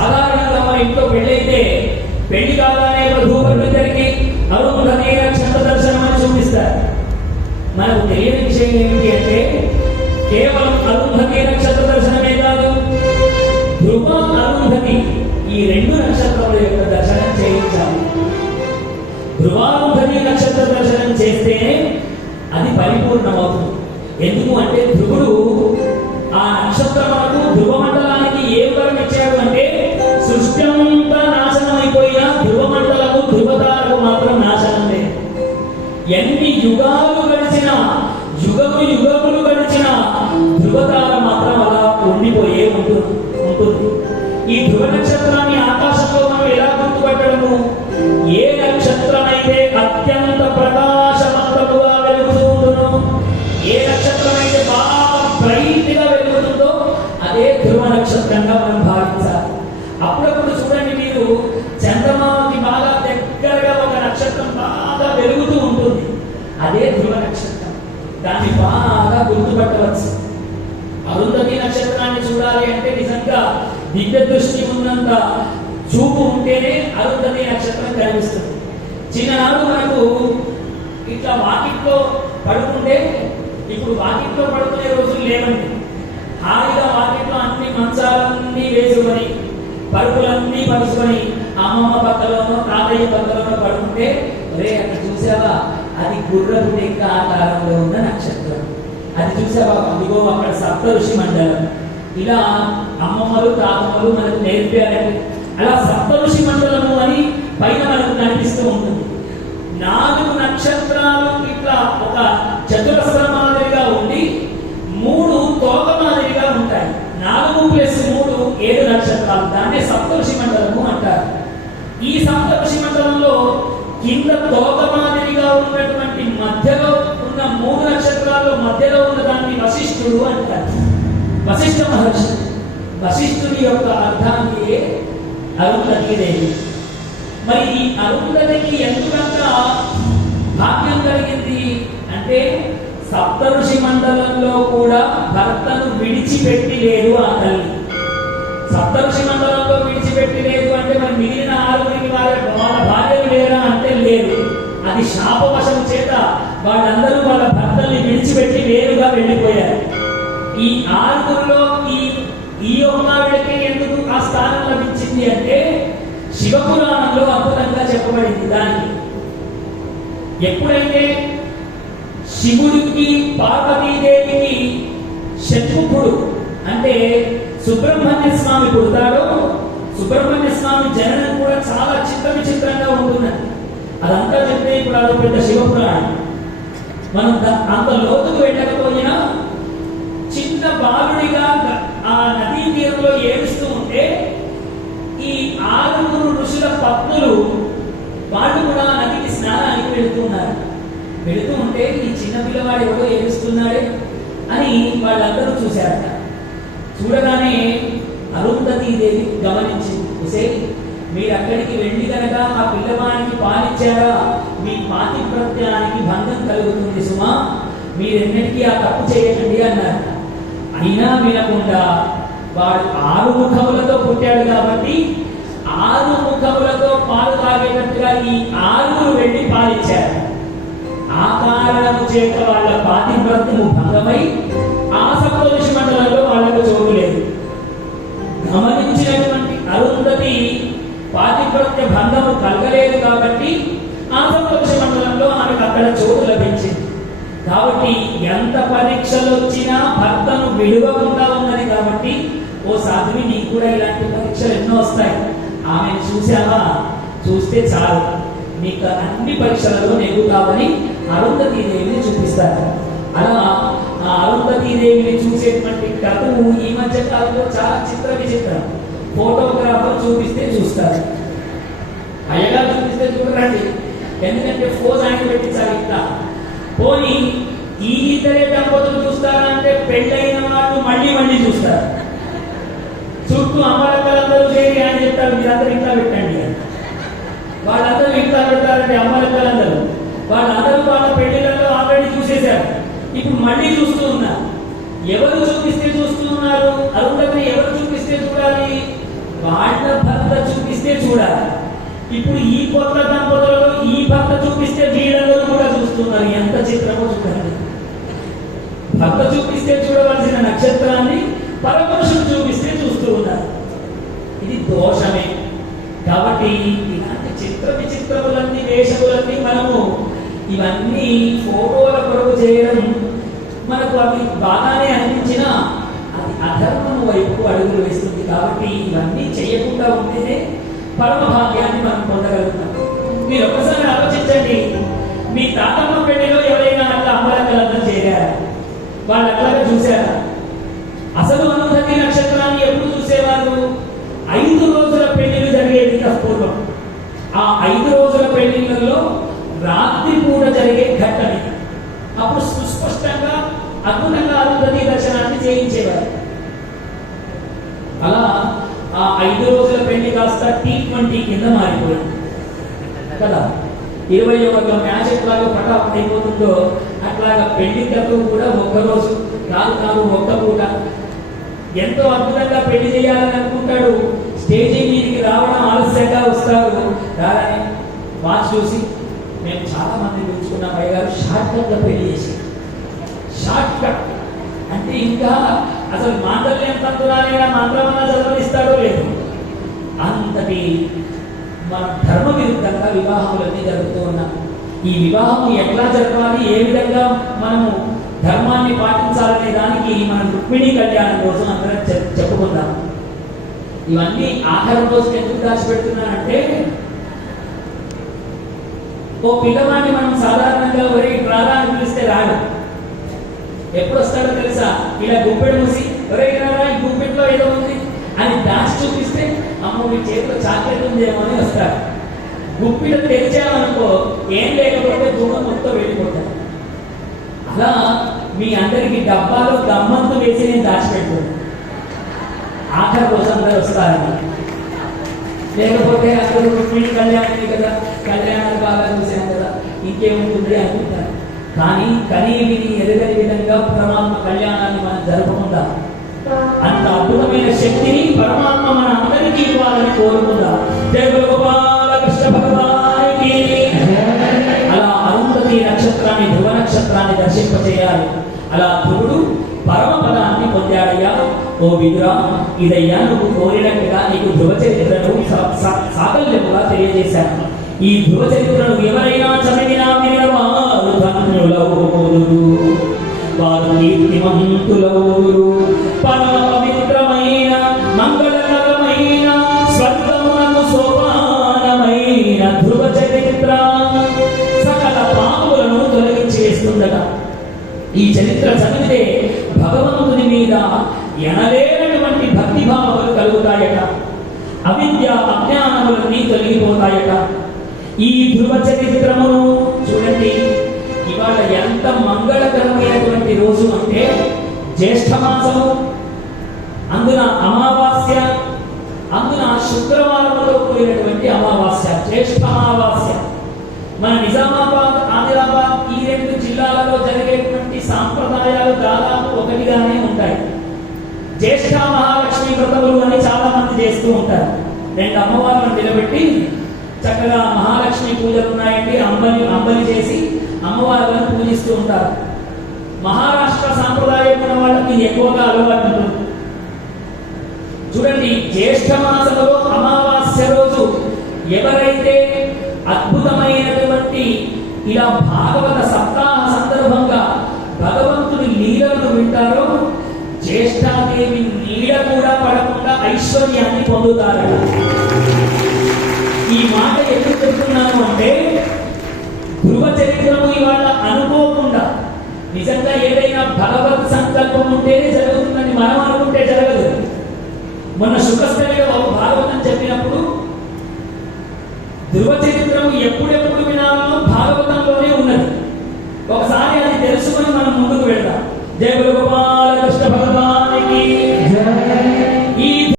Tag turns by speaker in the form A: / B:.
A: సాధారణంగా మన ఇంట్లో పెళ్ళైతే పెళ్ళి కాగానే వధూవరులిద్దరికి అరుంధతి నక్షత్ర దర్శనం అని చూపిస్తారు. మనకు తెలియని విషయం ఏమిటి అంటే కేవలం అరుంధతి నక్షత్ర దర్శనమే కాదు ధ్రువ అరుంధతి ఈ రెండు నక్షత్రముల యొక్క దర్శనం చేయించాలి. ధ్రువారుంధతి నక్షత్ర దర్శనం చేస్తేనే అది పరిపూర్ణమవుతుంది. ఎందుకు అంటే ధ్రువుడు ఆ నక్షత్ర ఎన్ని యుగాలు గడిచిన యుగము యుగములు గడిచిన ధ్రువతార మాత్రం అలా ఉండిపోయే ఉంటుంది ఉంటుంది. ఈ ధ్రువ నక్షత్రాన్ని ఆకాశంలో మనం ఎలా గుర్తుపట్టడము? ఏ నక్షత్రం అయితే అత్యంత ప్రకాశవంతముగా వెలుగుతుందో ఉంటుందో ఏ నక్షత్రం అయితే బాగా బ్రైట్గా వెలుగుతుందో అదే ధ్రువ నక్షత్రంగా మనం దాన్ని బాగా గుర్తుపట్టవచ్చు. అరుంధతి నక్షత్రాన్ని చూడాలి అంటే నిజంగా దివ్య దృష్టి ఉన్నంత చూపు ఉంటేనే అరుంధతి నక్షత్రం కనిపిస్తుంది. చిన్ననాడు మనకు ఇట్లా వాకిట్లో పడుకుంటే ఇప్పుడు వాకిట్లో పడుకునే రోజులు లేవండి. హాయిగా వాకిట్లో అన్ని మంచాలన్నీ వేసుకొని పరుపులన్నీ పరుచుకొని అమ్మమ్మ పక్కలోనో తాతయ్య పక్కలోనో పడుకుంటే రే అక్కడ చూసావా? అది గుర్రపు టెక్క ఆకారంలో ఉన్న నక్షత్రం. అది చూసావా? అదిగో అక్కడ సప్త ఋషి మండలం. ఇలా అమ్మమ్మలు తాతమ్మలు మనకు నేర్పారని అలా సప్త ఋషి మండలము అని పైన మనకు కనిపిస్తూ ఉంటుంది. నాలుగు నక్షత్రాలు ఇట్లా ఒక చతురస్ర మాదిరిగా ఉండి మూడు తోక మాదిరిగా ఉంటాయి. నాలుగు ప్లస్ మూడు ఏడు నక్షత్రాలు. దాన్నే సప్తఋషి మండలము అంటారు. ఈ సప్తఋషి మండలంలో కింద తోక మాదిరిగా ఉన్నటువంటి మధ్యలో ఉన్న మూడు నక్షత్రాల్లో మధ్యలో ఉన్న దాన్ని వశిష్ఠుడు అంటారు. వశిష్ఠ మహర్షి వశిష్ఠుడి యొక్క అర్థానికి అరుంధతిదేవి మరి ఈ అరుంధతికి ఎందుకంత భాగ్యం కలిగింది అంటే సప్తఋషి మండలంలో కూడా భర్తను విడిచిపెట్టి లేదు ఆ అది శాపవశం చేత వాళ్ళందరూ వాళ్ళ భర్తల్ని విడిచిపెట్టి వేరుగా వెళ్ళిపోయారు. ఈ ఆరుగురులో ఈ ఈ ఒక్కడికి ఎందుకు ఆ స్థానం లభించింది అంటే శివపురాణంలో అద్భుతంగా చెప్పబడింది దానికి. ఎప్పుడైతే శివుడికి పార్వతీదేవికి శత్రుపుడు అంటే సుబ్రహ్మణ్య స్వామి పుడతాడో సుబ్రహ్మణ్య స్వామి జననం కూడా చాలా చిత్ర విచిత్రంగా ఉంటున్నది. అదంతా చెప్తే ఇప్పుడు అదో పెద్ద శివపురాణం. మనం అంత లోతుకు వెళ్ళకపోయినా చిన్న బాలుడిగా ఆ నదీ తీరంలో ఏడుస్తూ ఉంటే ఈ ఆరుగురు ఋషుల పత్నులు వాళ్ళు కూడా నదికి స్నానానికి వెళుతున్నారు వెళుతూ ఉంటే ఈ చిన్న పిల్లవాడు ఎవరో ఏడుస్తున్నాడే అని వాళ్ళందరూ చూశారట. చూడగానే అరుంధతీదేవి గమనించింది. ఉసే మీరు అక్కడికి వెళ్ళి కనుక ఆ పిల్లవానికి పాలిచ్చారా? మీ పాతిప్రత్యానికి భంగం కలుగుతుంది సుమా. మీరెన్నటికీ ఆ తప్పు చేయకండి అన్నారు. అయినా వినకుండా వాడు ఆరు ముఖములతో పుట్టాడు కాబట్టి ఆరు ముఖములతో పాలు తాగేటట్టుగా ఈ ఆరుగురు వెళ్ళి పాలిచ్చారు. ఆ కారణము చేత వాళ్ళ పాతివ్రత్యము భంగమై ఆ సప్తఋషి మండలంలో వాళ్ళకు కూడా ఇలాంటి పరీక్షలు ఎన్నో వస్తాయి. ఆమె చూసావా చూస్తే చాలు. నీకు అన్ని పరీక్షలలో నెగ్గుతావని అరుంధతీ దేవిని చూపిస్తారు అలా ఆ అరుంధతీ దేవిని చూసేటువంటి కథను ఈ మధ్య కాలంలో చాలా చిత్ర విచిత్రం ఫోటోగ్రాఫర్ చూపిస్తే చూస్తారు. అయ్యగా చూపిస్తే చూడరండి. ఎందుకంటే ఫోజ్ ఆయన పెట్టించాలి ఇట్లా పోనీ ఈ ఇద్దరే దంపతులు చూస్తారా అంటే పెళ్ళైన వాళ్ళు మళ్ళీ మళ్ళీ చూస్తారు. చుట్టూ అమ్మలక్కలందరూ చేరి అని చెప్తారు మీరందరూ ఇట్లా పెట్టండి వాళ్ళందరూ ఇట్లా పెడతారండి అమ్మలక్కలందరూ. వాళ్ళందరూ వాళ్ళ పెళ్ళిళ్ళలో ఆల్రెడీ చూసేశారు. ఇప్పుడు మళ్ళీ చూస్తూ ఉన్నా ఎవరు చూపిస్తే చూస్తూ ఉన్నారు? అరుంధతిని ఎవరు చూపిస్తే చూడాలి? వాళ్ళ భర్త చూపిస్తే చూడాలి. ఇప్పుడు ఈ కొత్త దంపతులలో ఈ భర్త చూపిస్తే వీళ్ళందరూ కూడా చూస్తున్నారు ఎంత చిత్రమో చూడాలి భర్త చూపిస్తే చూడవలసిన నక్షత్రాన్ని పరమపురుషుడు చూపిస్తే చూస్తూ ఉన్నారు ఇది దోషమే. కాబట్టి ఇలాంటి చిత్ర విచిత్రములన్నీ వేషములన్నీ మనము ఇవన్నీ ఫోటోల కొరకు చేయడం మనకు అవి బాగానే అనిపించినా అది అధర్మం వైపు అడుగులు వేస్తుంది. కాబట్టి ఇవన్నీ చేయకుండా ఉంటేనే పరమ భాగ్యాన్ని మనం పొందగలుగుతాం. మీరు ఒక్కసారి ఆలోచించండి. మీ తాతమ్మ పెళ్ళిలో ఎవరైనా అట్లా అమ్మలక్కలందరూ చేరారు? వాళ్ళు అట్లా చూశారా? అసలు ఆ ఐదు రోజుల పెళ్ళిళ్ళలో రాత్రి పూట జరిగే ఘట్టం ఇది అప్పుడు సుస్పష్టంగా అద్భుతంగా అరుంధతి దర్శనాన్ని చేయించేవారు. అలా ఆ ఐదు రోజుల పెళ్ళి కాస్త టీ ట్వంటీ కింద మారిపోయింది. కదా? ఇరవై ఒకటిలో మ్యాచ్ ఎట్లాగా పటాపట్ అయిపోతుందో అట్లాగా పెళ్ళికప్పుడు కూడా ఒక్కరోజు కాదు కాదు ఒక్క పూట. ఎంతో అద్భుతంగా పెళ్ళి చేయాలని అనుకుంటాడు. స్టేజీ మీదకి రావడం ఆలస్యంగా వస్తారు రాలని వాచ్ చూసి మేము చాలా మంది పిలుచుకున్నాం పైగా షార్ట్ కట్లో పెళ్ళి చేసి షార్ట్ కట్ అంటే ఇంకా అసలు మాంగళ్యం తంతురాలైనా మంత్రమన్నా చదవనిస్తాడో లేదు. అంతటి మన ధర్మ విరుద్ధంగా వివాహములన్నీ జరుగుతూ ఉన్నాం ఈ వివాహం ఎట్లా జరగాలి? ఏ విధంగా మనము ధర్మాన్ని పాటించాలనే దానికి మనం రుక్మిణి కళ్యాణం కోసం అందరం ఇవన్నీ ఆఖరి రోజుకి ఎందుకు దాచిపెడుతున్నానంటే ఓ పిల్లవాడిని మనం సాధారణంగా ఒరే రారా అని పిలిస్తే రాడు. ఎప్పుడు వస్తాడో తెలుసా? ఇలా గుప్పెడు మూసి ఒరే రారా ఈ గుప్పెట్లో ఏదో ఉంది అని దాచి చూపిస్తే అమ్మ మీ చేతిలో చాక్లెట్ ఉందేమో అని వస్తాడు. గుప్పిలో తెరిచామనుకో ఏం లేకపోతే దూరం మొత్తం వెళ్ళిపోతాడు అలా మీ అందరికి డబ్బాలో గమ్మత్తు వేసి నేను దాచిపెట్టుకున్నాను ఆఖరి రోజు అందరు వస్తారని లేకపోతే అందరూ రుక్మిణి కళ్యాణమే కదా? కళ్యాణాలు బాగా చూసాం కదా? ఇంకేముంటుంది అనుకుంటారు కానీ కనీ విని ఎరగని విధంగా పరమాత్మ కళ్యాణాన్ని మనం జరుపుకుందాం అంత అద్భుతమైన శక్తిని పరమాత్మ మన అందరికీ ఇవ్వాలని కోరుకుందాం జయ గోపాలకృష్ణ భగవానికి. అలా అరుంధతి నక్షత్రాన్ని ధ్రువ నక్షత్రాన్ని దర్శింపచేయాలి. అలా ధ్రువుడు పరమ పదాన్ని పొందాడయ్యా. ఓ విదురా ఇదయ్యా నువ్వు కోరినట్టుగా నీకు ధ్రువ చరిత్రను సా- సాకల్యముగా తెలియజేశాను. ఈ ధ్రువ చరిత్రను ఎవరైనా చదివినా వినవారు ధన్యులవుదురు. వారు కీర్తిమంతులవుదురు పరమ పవిత్రమైన మంగళకరమైన స్వర్గమునకు సోపానమైన ధ్రువ చరిత్ర సకల పాములను తొలగించి వేస్తుందట ఈ చరిత్ర చదివితే భగవంతుని మీద ఎనలేనటువంటి భక్తి భావములు కలుగుతాయట. అవిద్య అజ్ఞానములన్నీ తొలగిపోతాయట ఈ ధ్రువ చరిత్రమును చూడండి. ఇవాళ ఎంత మంగళకరమైనటువంటి రోజు అంటే జ్యేష్ఠ మాసము. అందున అమావాస్య అందున శుక్రవారం జ్యేష్ఠ మహాలక్ష్మి వ్రతములు అని చాలా మంది చేస్తూ ఉంటారు. రెండు అమ్మవార్లను నిలబెట్టి చక్కగా మహాలక్ష్మి పూజలు ఉన్నాయండి. అంబలి అంబలి చేసి అమ్మవార్లను పూజిస్తూ ఉంటారు. మహారాష్ట్ర సాంప్రదాయం ఉన్న వాళ్ళకి ఎక్కువగా అలవాటు ఉంటుంది. చూడండి జ్యేష్ఠ మాసంలో అమావాస్య రోజు ఎవరైతే అద్భుతమైనటువంటి ఇలా ఐశ్వర్యాన్ని పొందుతారట. ఈ మాట ఎందుకు చెప్తున్నాను అంటే ధృవ చరిత్రము ఇవాళ అనుకోకుండా నిజంగా ఏదైనా భగవత్ సంకల్పం ఉంటేనే జరుగుతుందని మనం అనుకుంటే జరగదు. మొన్న శుభస్థలిలో భాగవతం చెప్పినప్పుడు ధృవ చరిత్రము ఎప్పుడెప్పుడు వినాలో భాగవతంలోనే ఉన్నది. ఒకసారి అది తెలుసుకొని మనం ముందుకు వెళ్దాం. జయ గురు గోపాలకృష్ణ భగవానికి